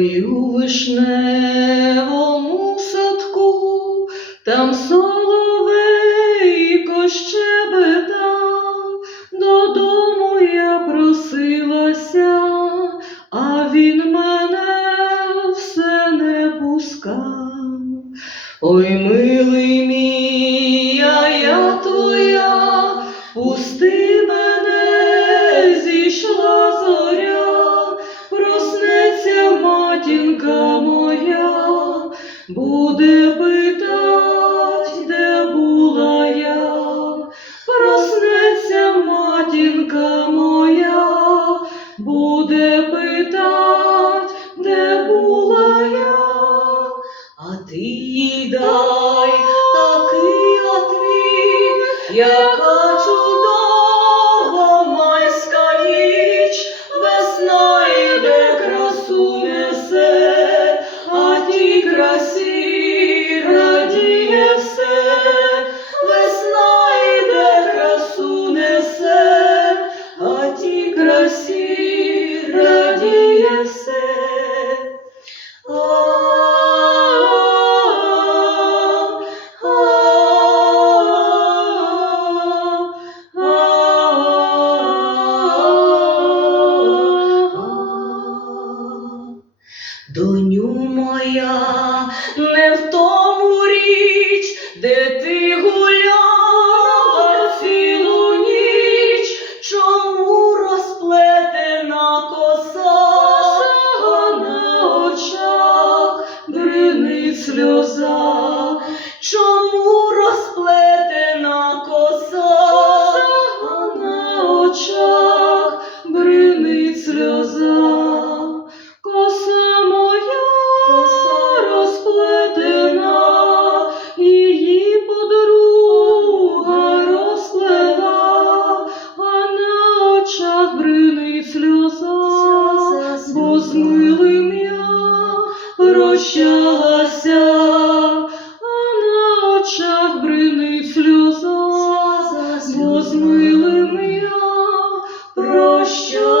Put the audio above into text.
Ой, у вишневому садку, там соловейко щебетав, додому я просилася, а він мене все не пускав. Ой, милий мій, а я твоя, пусти буде питать, де була я, проснеться матінка моя, буде питать, де була я, а ти їй дай такий отвіт, яка чудова прощалася, а на очах брини сльоза, бо з милим я прощалася.